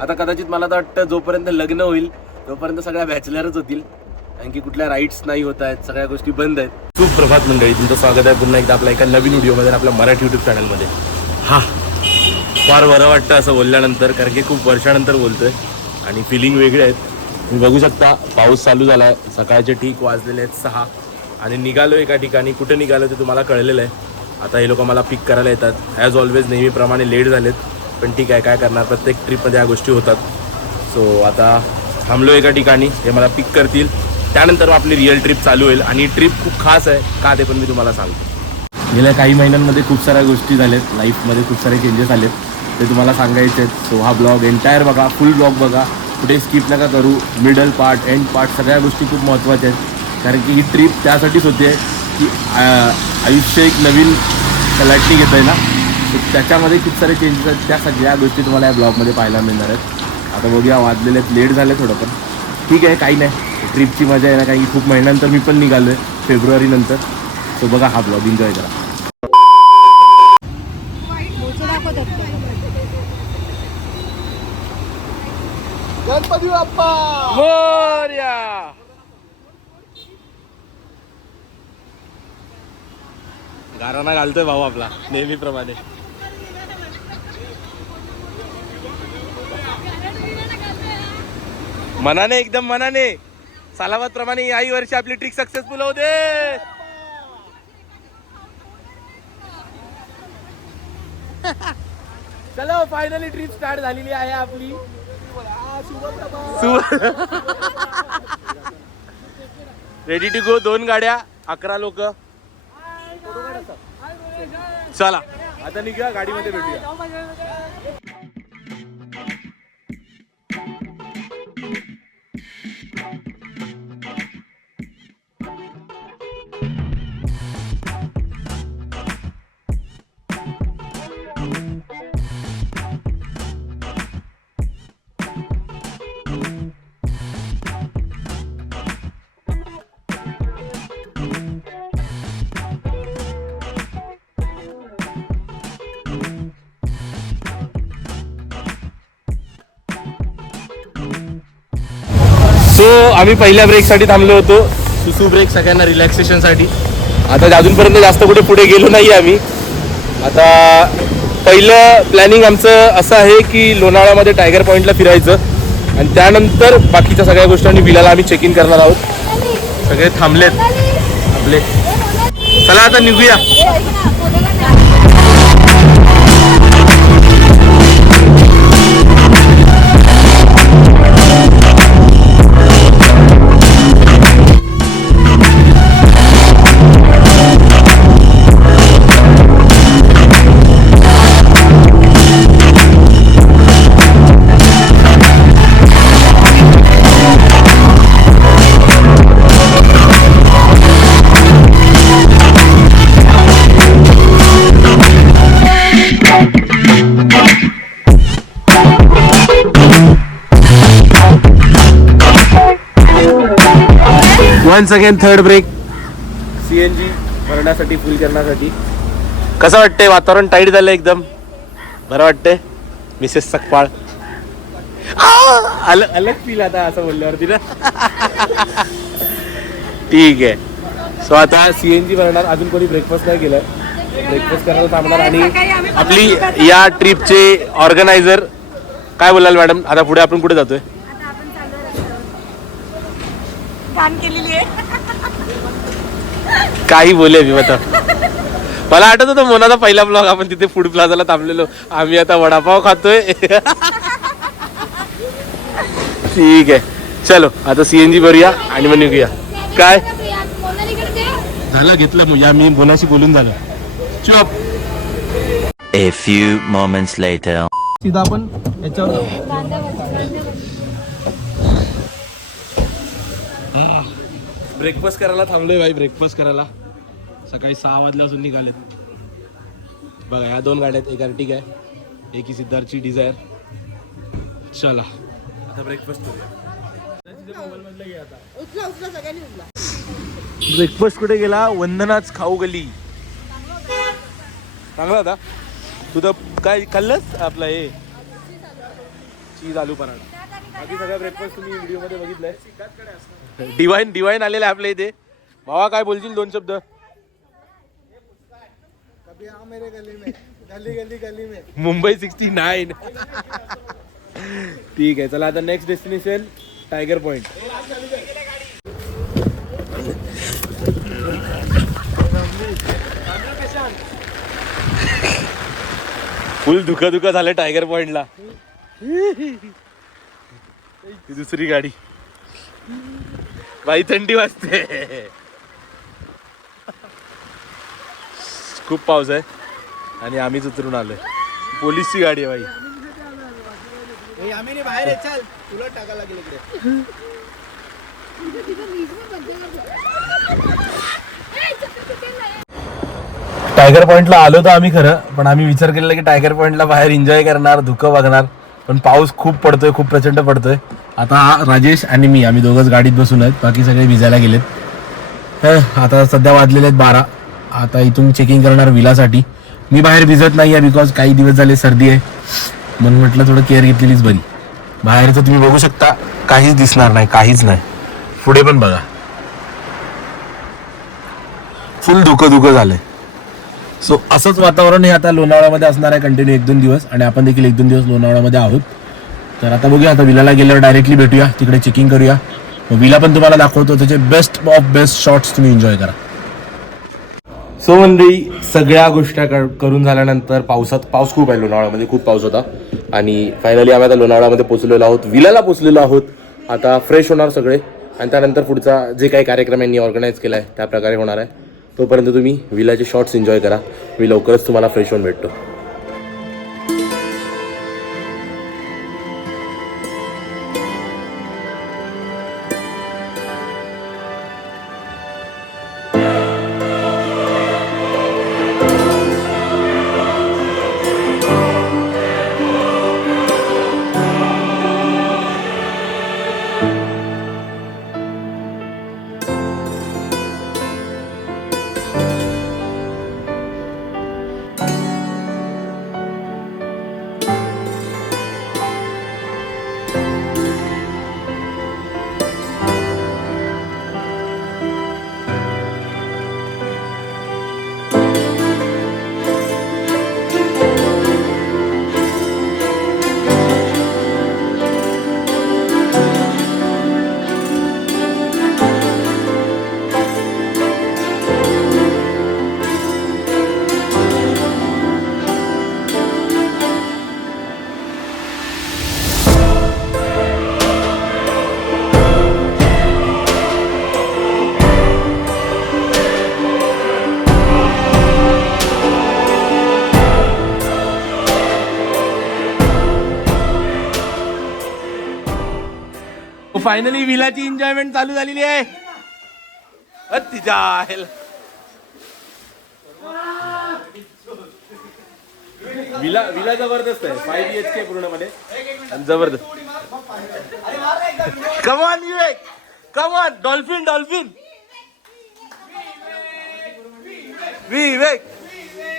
आता कदाचित मला तर वाटतं जोपर्यंत लग्न होईल तोपर्यंत सगळ्या बॅचलरच होतील. कारण की कुठल्या राईट्स नाही होत आहेत सगळ्या गोष्टी बंद आहेत. सुप्रभात मंडळी तुमचं स्वागत आहे पुन्हा एकदा आपल्या एका नवीन व्हिडिओमध्ये आपल्या मराठी युट्यूब चॅनलमध्ये हा फार बरं वाटतं असं बोलल्यानंतर कारण की खूप वर्षानंतर बोलतोय आणि फिलिंग वेगळे आहेत तुम्ही बघू शकता पाऊस चालू झाला आहे सकाळचे ठीक वाजलेले आहेत सहा. आणि निघालो एका ठिकाणी. कुठे निघालो ते तुम्हाला कळलेलं आहे. आता हे लोक मला पिक करायला येतात. ॲज ऑलवेज नेहमीप्रमाणे लेट झालेत. पण ठीक आहे काय करणार? प्रत्येक ट्रिपमध्ये या गोष्टी होतात. सो आता थांबलो एका ठिकाणी. हे मला पिक करतील. त्यानंतर मग आपली रिअल ट्रिप चालू होईल. आणि ट्रिप खूप खास आहे. का ते पण मी तुम्हाला सांगतो. गेल्या काही महिन्यांमध्ये खूप साऱ्या गोष्टी झाल्यात. लाईफमध्ये खूप सारे चेंजेस आलेत. ते तुम्हाला सांगायचे आहेत. सो हा ब्लॉग एंटायर बघा. फुल ब्लॉग बघा. कुठे स्किप नका करू. मिडल पार्ट एंड पार्ट सगळ्या गोष्टी खूप महत्त्वाच्या आहेत. कारण की ही ट्रिप त्यासाठीच होते की आयुष्य एक नवीन कलाटणी घेत आहे ना? तर त्याच्यामध्ये खूप सारे चेंजेस आहेत. त्या सगळ्या गोष्टी तुम्हाला या ब्लॉगमध्ये पाहायला मिळणार आहेत. आता बघूया वाजलेले आहेत. लेट झाले थोडं पण. ठीक आहे काही नाही. ट्रिपची मजा आहे ना काही खूप महिन्यानंतर मी पण निघालो आहे फेब्रुवारीनंतर सो बघा हा ब्लॉग एन्जॉय करा. गणपती बाप्पा! गाराणा घालतोय भाऊ आपला नेहमीप्रमाणे. मनाने एकदम मनाने. सालाबाद प्रमाणे याही वर्षी आपली ट्रिक सक्सेसफुल होऊ दे. चलो फायनली ट्रिप स्टार्ट झालेली आहे आपली. रेडी टू गो दोन गाड्या अकरा लोक. चला. आता निघूया गाडीमध्ये भेटूया. सो आम्ही पहिल्या ब्रेकसाठी थांबलो होतो. सुसू ब्रेक सगळ्यांना रिलॅक्सेशनसाठी आता अजूनपर्यंत जास्त कुठे पुढे गेलो नाही आम्ही. आता पहिलं प्लॅनिंग आमचं असं आहे की लोणावळ्यामध्ये टायगर पॉईंटला फिरायचं. आणि त्यानंतर बाकीच्या सगळ्या गोष्टी बिलाला आम्ही चेक इन करणार आहोत. सगळे थांबलेत. आपले चला आता निघूया. Once again third break C N G भरण्यासाठी फुल करण्यासाठी. कसं वाटतंय? वातावरण टाईट झालं एकदम. बरं वाटतंय. मिसेस सकपाळ अलग अलग फील आता असं बोलल्यावरती ना. ठीक आहे. सो आता सी एन जी भरणार अजून कोणी ब्रेकफास्ट नाही केलं. ब्रेकफास्ट करायला थांबणार आणि आपली या ट्रिपचे ऑर्गनायझर काय बोलाल मॅडम आता पुढे आपण कुठे जातोय आता आपण चाललो रस्त्यावर. घाण केलेली आहे. काही बोले मी आता. मला आठवत होतं मोनाचा पहिला ब्लॉग आपण तिथे फूड प्लाझाला थांबलेलो. आम्ही आता वडापाव खातोय. ठीक आहे. चलो आता सीएनजी भरूया आणि मग निघूया. काय? झालं घेतलं. मग या मी बोनाशी बोलून झालं. चुप. A few moments later. सीधा आपण याच्यावर ब्रेकफास्ट करायला थांबलोय भाई ब्रेकफास्ट करायला. सकाळी सहा वाजल्यापासून निघालेत. बघा ह्या दोन गाड्या आहेत. एक आर्टिक आहे एक ही सिद्धार्थची डिझायर चला. आता ब्रेकफास्ट करूया. ब्रेकफास्ट कुठे गेला? वंदनाच खाऊ गली. चांगला होता. तुझं काय खाल्लंस आपलं हे? चीज आलू पराठा. बाकी सगळा ब्रेकफास्ट तुम्ही व्हिडिओमध्ये बघितलंय. डिवाईन डिवाईन आलेलं आपल्या इथे. भावा काय बोलशील दोन शब्द? मुंबई सिक्स्टी नाईन ठीक आहे चला आता next destination tiger point full दुखा दुखा झालं टायगर पॉइंटला दुसरी गाडी. बाई थंडी वाजते. खूप पाऊस आहे. आणि आम्हीच उतरून आलोय. पोलीसची गाडी आहे बाई. आम्ही बाहेर चल तुला टाका लागेल इकडे. टायगर पॉइंटला आलो तर आम्ही खरं पण आम्ही विचार केलेला की टायगर पॉइंटला बाहेर एन्जॉय करणार धुकं बघणार. पण पाऊस खूप पडतोय खूप प्रचंड पडतोय. आता हा राजेश आणि मी आम्ही दोघंच गाडीत बसून आहेत बाकी सगळे भिजायला गेलेत. हं, आता सध्या वाजलेले आहेत बारा. आता इथून चेकिंग करणार विलासाठी. मी बाहेर भिजत नाही आहे बिकॉज काही दिवस झाले सर्दी आहे. म्हणून म्हटलं थोडं केअर घेतलेलीच बरी. बाहेर तर तुम्ही बघू शकता काहीच दिसणार नाही काहीच नाही. पुढे पण बघा. फुल धुकं धुकं झालंय. सो असंच वातावरण हे आता लोणावळ्यामध्ये असणार आहे कंटिन्यू एक दोन दिवस. आणि आपण देखील एक दोन दिवस लोणावळ्यामध्ये आहोत. तर आता बघूया आता विलाला गेल्यावर डायरेक्टली भेटूया तिकडे चेकिंग करूया. मग विला पण तुम्हाला दाखवतो त्याचे बेस्ट ऑफ बेस्ट शॉट्स तुम्ही एन्जॉय करा. सो मंडळी सगळ्या गोष्टी करून झाल्यानंतर पावसात पाऊस खूप आहे लोणावळ्यामध्ये खूप पाऊस होता. आणि फायनली आम्ही आता लोणावळ्यामध्ये पोचलेलो आहोत. विलाला पोचलेलो आहोत. आता फ्रेश होणार सगळे. आणि त्यानंतर पुढचा जे काही कार्यक्रम यांनी ऑर्गनाईज केला आहे त्याप्रकारे होणार आहे. तोपर्यंत तुम्ही विलाचे शॉर्ट्स एन्जॉय करा. मी लवकरच तुम्हाला फ्रेश होऊन भेटतो. फायनली विलाची एन्जॉयमेंट चालू झालेली आहे. अ, तिच्या विला विला जबरदस्त आहे. फाय बी एच के पूर्णपणे. आणि जबरदस्त. कमान विवेक कमान डॉल्फिन डॉल्फिन विवेक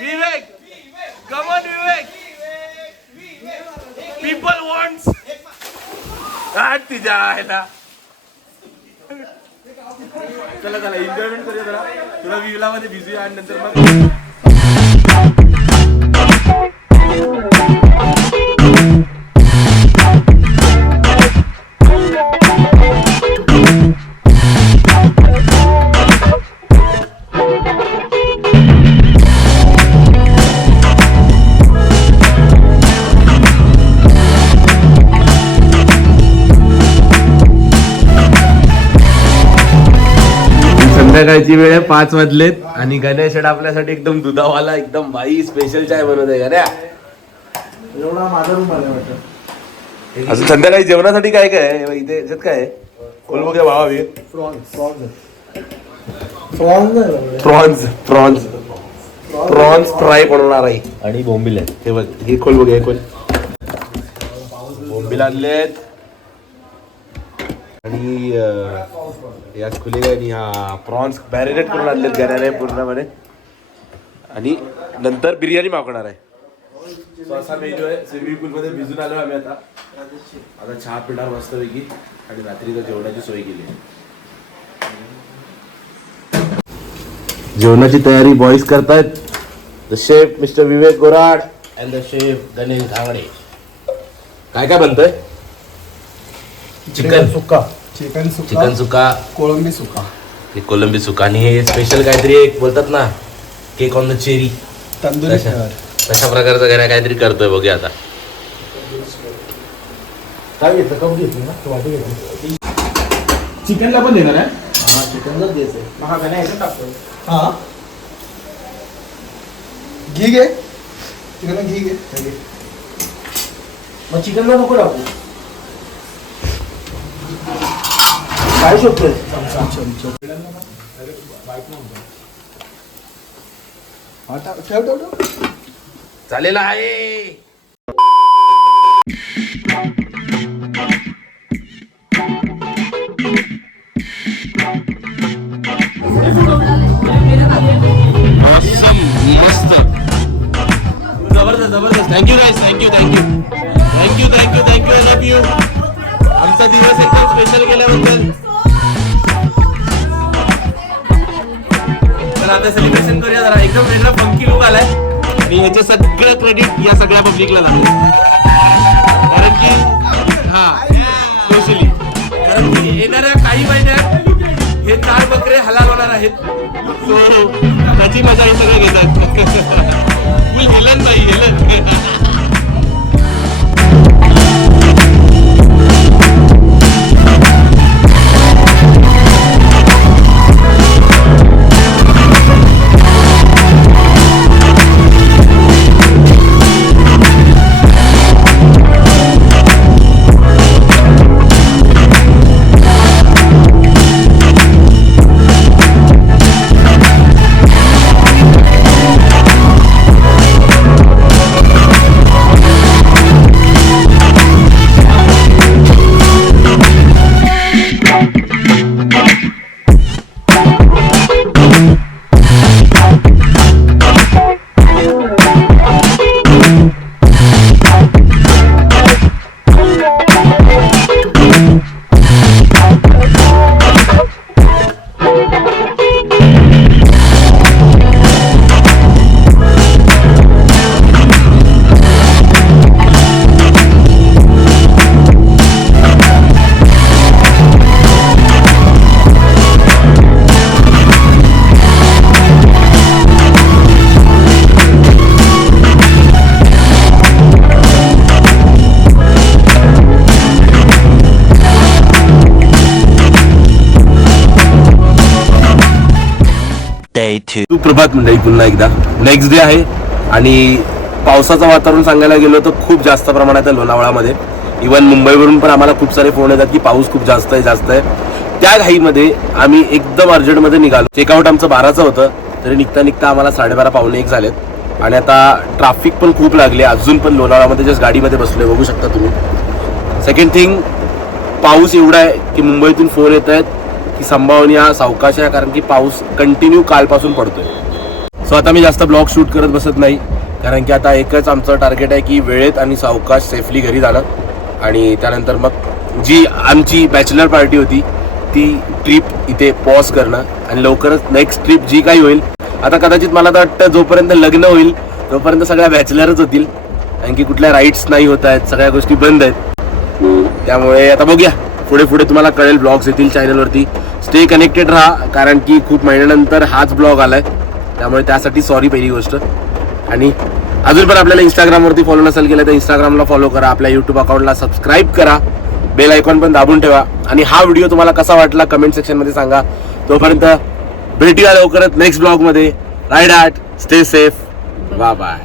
विवेक कमान विवेक पीपल वॉन्ट्स आठ तिच्या आयला चला चला एन्जॉयमेंट करूया जरा. तुला विला मध्ये बिझी आणि नंतर मग संध्याकाळची वेळ आहे पाच वाजलेत. आणि गणेश आपल्यासाठी एकदम दुधावाला एकदम भाई स्पेशल चाय बनवत आहे गण्या. एवढा माझा रूम वाटतं. अजून संध्याकाळी जेवणासाठी काय काय आहे? इथे याच्यात काय आहे? कोलबो घ्या भावा वे प्रॉन्स प्रॉन्स प्रॉन्स नाही प्रॉन्स प्रॉन्स. प्रॉन्स. फ्राय बनवणार आहे. आणि बोंबील आहे हे बघ हे खोल बघ हे खोल. बोंबील आणलेत. आणि यात खुले आणि हा प्रॉन्स मॅरिनेट करून आणलेत घराने पूर्णपणे. आणि नंतर बिर्याणी मागवणार आहे. असा मेन्यू आहे. स्विमिंग पूल मध्ये भिजून आलो आम्ही आता. आता चहा पिणार मस्तपैकी. आणि रात्रीचा जेवणाची सोय केली जेवणाची तयारी बॉईज करतायत. The chef mister Vivek Gorad and the chef Ganesh Dhangade काय काय बनतंय? Chicken sukka chicken sukka chicken sukka. कोळंबी सुका. हे कोलंबी सुका. आणि हे स्पेशल काहीतरी एक बोलतात ना cake on the cherry tandoori तशा प्रकारचं काय काहीतरी करतोय बघूया आता. काय घेतलं? कप घेतली ना? टोमॅटो घेतली. चिकनला पण देणार आहे? हा हा टाकतो हा. घी घे. चिकन घी घे घे. मग चिकनला नको टाकू. ठेव ठेव ठेव. चालेल आहे. मस्त. जबरदस्त जबरदस्त. Thank you thank you thank you thank you thank you you आमचा दिवस एकदम स्पेशल केल्याबद्दल. तर आता सेलिब्रेशन करूया जरा. एकदम वेगळा फंकी लुक आलाय. आणि ह्याचं सगळं क्रेडिट या सगळ्या पब्लिकला जातं कारण की हा स्पेशली कारण की येणाऱ्या काही महिन्यात हे चार बकरे हलाल होणार आहेत. सो त्याची मजा हे सगळं घेतात. हेलन बाई हेलन. Day सुप्रभात मंडळी पुन्हा एकदा. नेक्स्ट डे आहे आणि पावसाचं वातावरण सांगायला गेलो तर खूप जास्त प्रमाणात आहे लोणावळामध्ये. इवन मुंबईवरून पण आम्हाला खूप सारे फोन येतात की पाऊस खूप जास्त आहे जास्त आहे. त्या घाईमध्ये आम्ही एकदम अर्जंटमध्ये निघालो. चेकआउट आमचं बाराचं होतं तरी निघता निघता आम्हाला साडेबारा पावणे एक झालेत. आणि आता ट्राफिक पण खूप लागले अजून पण लोणावळामध्ये जस्ट गाडीमध्ये बसलोय बघू शकता तुम्ही. सेकंड थिंग पाऊस एवढा आहे की मुंबईतून फोन येत आहेत की संभावना सावकाश आहे कारण की पाऊस कंटिन्यू कालपासून पडतोय. सो आता मी जास्त ब्लॉग शूट करत बसत नाही कारण की आता एकच आमचं टार्गेट आहे की वेळेत आणि सावकाश सेफली घरी जाणं. आणि त्यानंतर मग जी आमची बॅचलर पार्टी होती ती ट्रिप इथे पॉज करणं आणि लवकरच नेक्स्ट ट्रिप जी काही होईल आता कदाचित मला तर वाटतं जोपर्यंत लग्न होईल तोपर्यंत सगळ्या बॅचलरच होतील. कारण की कुठल्या राईट्स नाही होत आहेत सगळ्या गोष्टी बंद आहेत. त्यामुळे आता बघूया. पुढे पुढे तुम्हाला कळेल ब्लॉग्स येतील चॅनलवरती. स्टे कनेक्टेड राहा कारण की खूप महिन्यानंतर हाच ब्लॉग आलाय. त्यामुळे त्यासाठी सॉरी पहिली गोष्ट. आणि अजून पण आपल्याला इंस्टाग्रामवरती फॉलो नसेल केलं तर इंस्टाग्रामला फॉलो करा आपल्या युट्यूब अकाउंटला सबस्क्राईब करा. बेल आयकॉन पण दाबून ठेवा. आणि हा व्हिडिओ तुम्हाला कसा वाटला कमेंट सेक्शनमध्ये सांगा. तोपर्यंत भेटूया लवकरच नेक्स्ट ब्लॉगमध्ये ride art stay safe bye bye